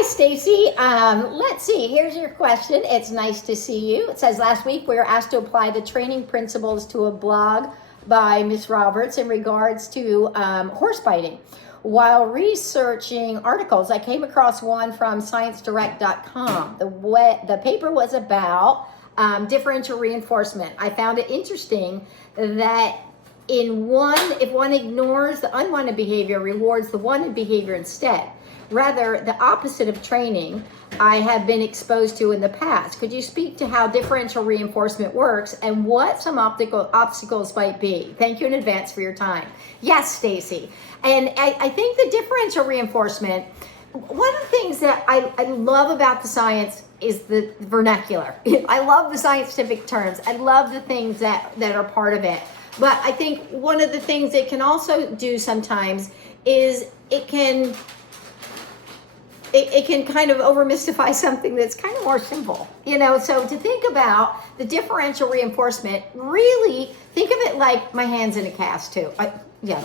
Hi, Stacey. Let's see. Here's your question. It's nice to see you. It says last week we were asked to apply the training principles to a blog by Miss Roberts in regards to horse biting. While researching articles, I came across one from ScienceDirect.com. The paper was about differential reinforcement. I found it interesting that if one ignores the unwanted behavior, rewards the wanted behavior instead. Rather, the opposite of training I have been exposed to in the past. Could you speak to how differential reinforcement works and what some obstacles might be? Thank you in advance for your time. Yes, Stacey. And I think the differential reinforcement, one of the things that I love about the science is the vernacular. I love the scientific terms. I love the things that are part of it. But I think one of the things it can also do sometimes is it can kind of over-mystify something that's kind of more simple, so to think about the differential reinforcement, really think of it like my hand's in a cast too. I've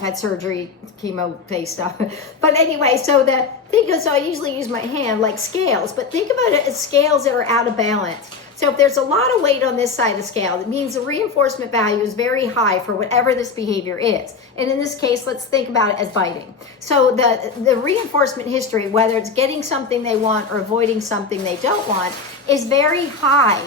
had surgery, chemo face stuff, but anyway, so I usually use my hand like scales, but think about it as scales that are out of balance. So if there's a lot of weight on this side of the scale, it means the reinforcement value is very high for whatever this behavior is. And in this case, let's think about it as biting. So the reinforcement history, whether it's getting something they want or avoiding something they don't want, is very high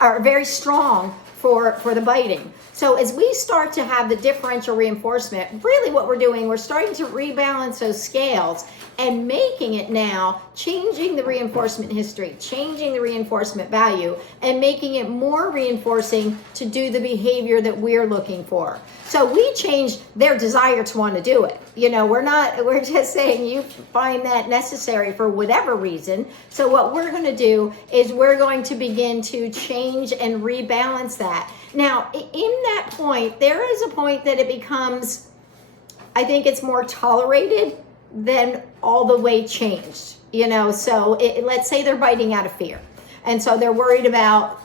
or very strong for the biting. So as we start to have the differential reinforcement, really what we're doing, we're starting to rebalance those scales and making it now, changing the reinforcement history, changing the reinforcement value, and making it more reinforcing to do the behavior that we're looking for. So we change their desire to want to do it. We're just saying you find that necessary for whatever reason. So what we're going to do is we're going to begin to change and rebalance that. Now, in that point, there is a point that it becomes, I think it's more tolerated than all the way changed, so let's say they're biting out of fear. And so they're worried about,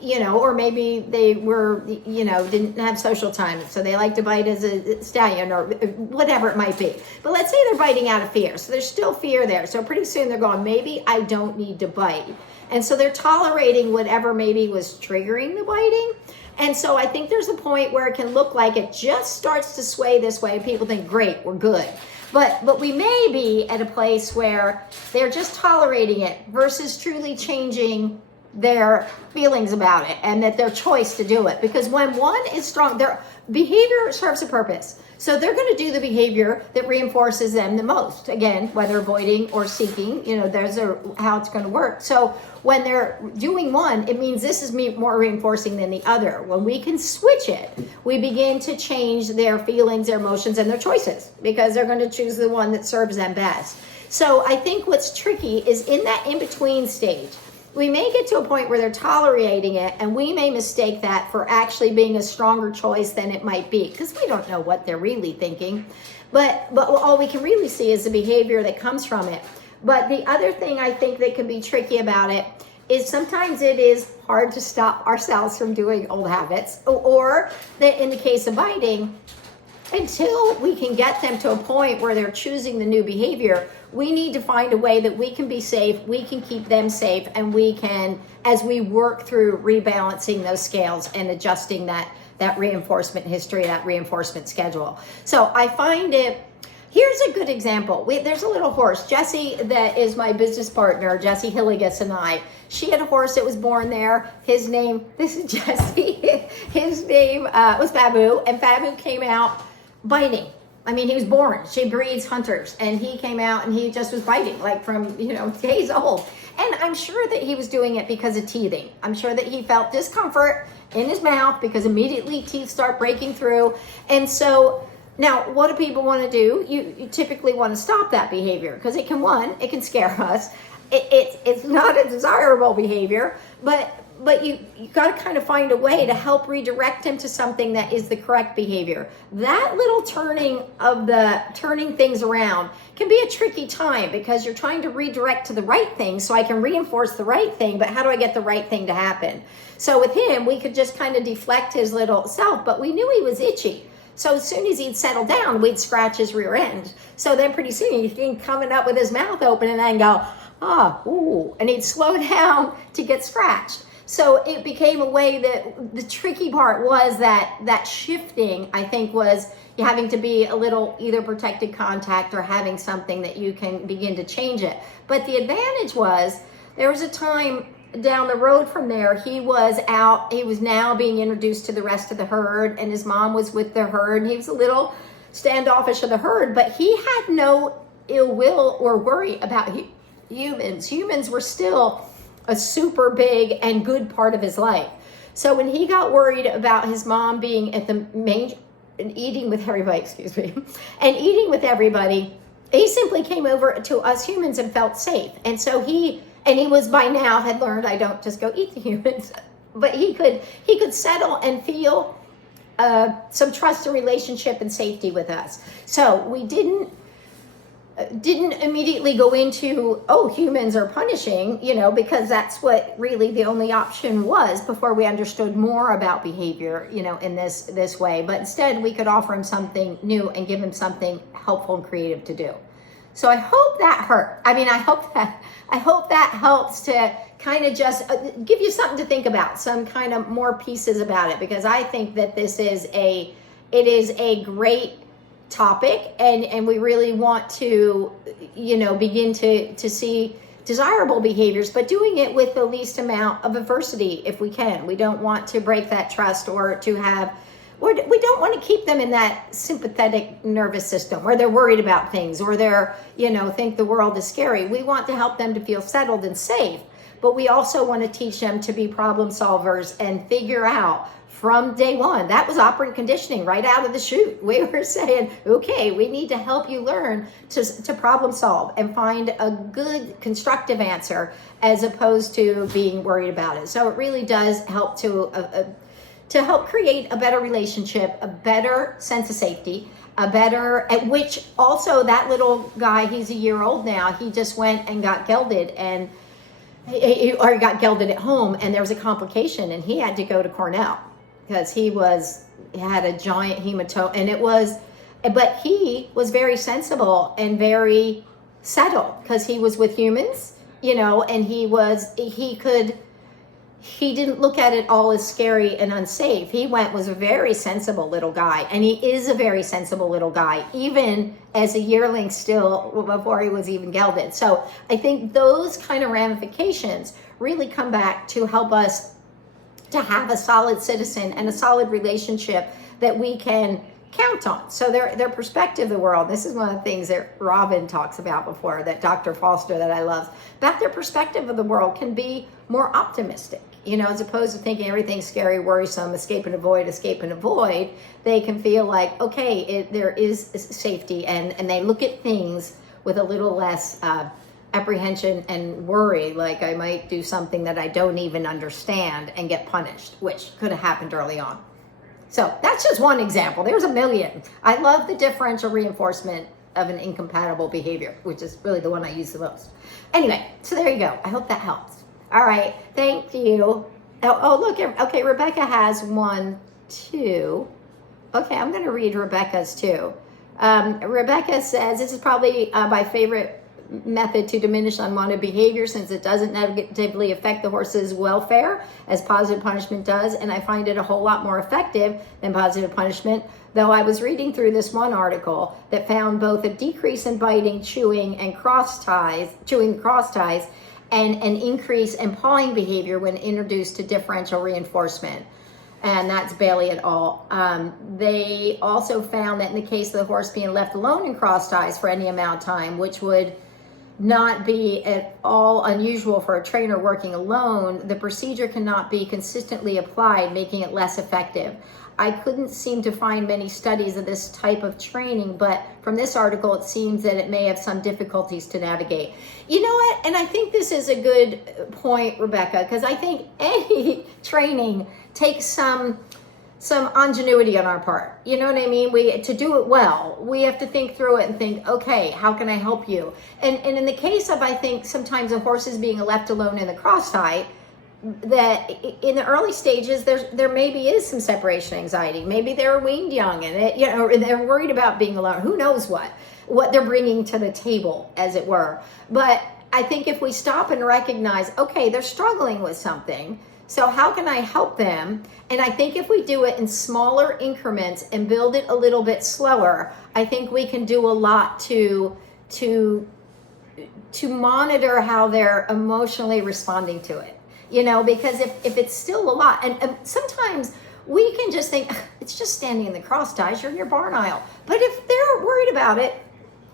or maybe they were, didn't have social time. So they like to bite as a stallion or whatever it might be. But let's say they're biting out of fear. So there's still fear there. So pretty soon they're going, maybe I don't need to bite. And so they're tolerating whatever maybe was triggering the biting. And so I think there's a point where it can look like it just starts to sway this way. And people think, great, we're good. But we may be at a place where they're just tolerating it versus truly changing their feelings about it and that their choice to do it. Because when one is strong, their behavior serves a purpose. So they're going to do the behavior that reinforces them the most. Again, whether avoiding or seeking, there's how it's going to work. So when they're doing one, it means this is more reinforcing than the other. When we can switch it, we begin to change their feelings, their emotions, and their choices because they're going to choose the one that serves them best. So I think what's tricky is in that in-between stage, we may get to a point where they're tolerating it and we may mistake that for actually being a stronger choice than it might be because we don't know what they're really thinking. But all we can really see is the behavior that comes from it. But the other thing I think that can be tricky about it is sometimes it is hard to stop ourselves from doing old habits or that in the case of biting, until we can get them to a point where they're choosing the new behavior, we need to find a way that we can be safe, we can keep them safe, and we can, as we work through rebalancing those scales and adjusting that reinforcement history, that reinforcement schedule. So I find it, here's a good example. There's a little horse, Jessie, that is my business partner, Jessie Hilligus and I. She had a horse that was born there. His name, this is Jessie, his name was Babu, and Babu came out biting. I mean, he was born. She breeds hunters, and he came out and he just was biting, like from, days old. And I'm sure that he was doing it because of teething. I'm sure that he felt discomfort in his mouth because immediately teeth start breaking through. And so now what do people want to do? You typically want to stop that behavior because it can scare us. It's not a desirable behavior, but you got to kind of find a way to help redirect him to something that is the correct behavior. That little turning things around can be a tricky time because you're trying to redirect to the right thing so I can reinforce the right thing, but how do I get the right thing to happen? So with him, we could just kind of deflect his little self, but we knew he was itchy. So as soon as he'd settle down, we'd scratch his rear end. So then pretty soon he'd be coming up with his mouth open and then go, and he'd slow down to get scratched. So it became a way that the tricky part was that shifting, I think, was having to be a little either protected contact or having something that you can begin to change it. But the advantage was there was a time down the road from there, he was now being introduced to the rest of the herd, and his mom was with the herd, and he was a little standoffish of the herd, but he had no ill will or worry about humans. Humans were still a super big and good part of his life. So when he got worried about his mom being at the main and eating with everybody, he simply came over to us humans and felt safe. And so he was by now had learned, I don't just go eat the humans, but he could settle and feel some trust and relationship and safety with us. So we didn't immediately go into, humans are punishing, because that's what really the only option was before we understood more about behavior, in this way. But instead we could offer him something new and give him something helpful and creative to do. So I hope that hurt. I hope that helps to kind of just give you something to think about, some kind of more pieces about it, because I think that it is a great topic, and we really want to, begin to see desirable behaviors, but doing it with the least amount of adversity if we can. We don't want to break that trust or we don't want to keep them in that sympathetic nervous system where they're worried about things or they're, think the world is scary. We want to help them to feel settled and safe, but we also want to teach them to be problem solvers and figure out from day one. That was operant conditioning right out of the chute. We were saying, okay, we need to help you learn to problem solve and find a good constructive answer as opposed to being worried about it. So it really does help to help create a better relationship, a better sense of safety, at which also that little guy, he's a year old now, he just went and got gelded and he got gelded at home, and there was a complication and he had to go to Cornell because he had a giant hematoma, but he was very sensible and very settled because he was with humans, and he didn't look at it all as scary and unsafe. He was a very sensible little guy, and he is a very sensible little guy, even as a yearling still before he was even gelded. So I think those kind of ramifications really come back to help us to have a solid citizen and a solid relationship that we can count on. So their perspective of the world, this is one of the things that Robin talks about before, that Dr. Foster that I love, about their perspective of the world can be more optimistic. As opposed to thinking everything's scary, worrisome, escape and avoid, they can feel like, okay, there is safety, and they look at things with a little less apprehension and worry, like I might do something that I don't even understand and get punished, which could have happened early on. So that's just one example. There's a million. I love the differential reinforcement of an incompatible behavior, which is really the one I use the most. Anyway, so there you go. I hope that helps. All right, thank you. Oh, look, okay, Rebecca has one, too. Okay, I'm going to read Rebecca's, too. Rebecca says, this is probably my favorite method to diminish unwanted behavior since it doesn't negatively affect the horse's welfare as positive punishment does, and I find it a whole lot more effective than positive punishment, though I was reading through this one article that found both a decrease in biting, chewing cross ties, and an increase in pawing behavior when introduced to differential reinforcement. And that's Bailey et al. They also found that in the case of the horse being left alone in cross ties for any amount of time, which would not be at all unusual for a trainer working alone, the procedure cannot be consistently applied, making it less effective. I couldn't seem to find many studies of this type of training, but from this article, it seems that it may have some difficulties to navigate. You know what? And I think this is a good point, Rebecca, because I think any training takes some ingenuity on our part. You know what I mean? To do it well, we have to think through it and think, okay, how can I help you? And in the case of, I think, sometimes a horse is being left alone in the cross tie, that in the early stages there maybe is some separation anxiety. Maybe they're weaned young and they're worried about being alone. Who knows what they're bringing to the table, as it were. But I think if we stop and recognize, okay, they're struggling with something, so how can I help them? And I think if we do it in smaller increments and build it a little bit slower, I think we can do a lot to monitor how they're emotionally responding to it. You know, because if it's still a lot, and sometimes we can just think, it's just standing in the cross ties, you're in your barn aisle. But if they're worried about it,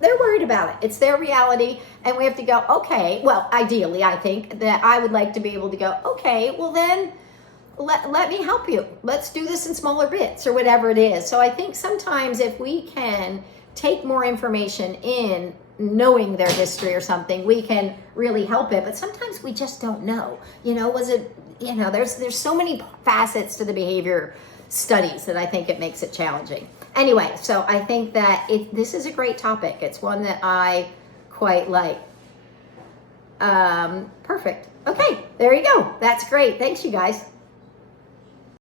they're worried about it. It's their reality, and we have to go, okay, well, ideally, I think that I would like to be able to go, okay, well then, let me help you. Let's do this in smaller bits or whatever it is. So I think sometimes if we can take more information in, knowing their history or something, we can really help it. But sometimes we just don't know. You know, was it, you know, there's so many facets to the behavior studies that I think it makes it challenging. Anyway, so I think that this is a great topic. It's one that I quite like. Perfect. Okay, there you go. That's great. Thanks, you guys.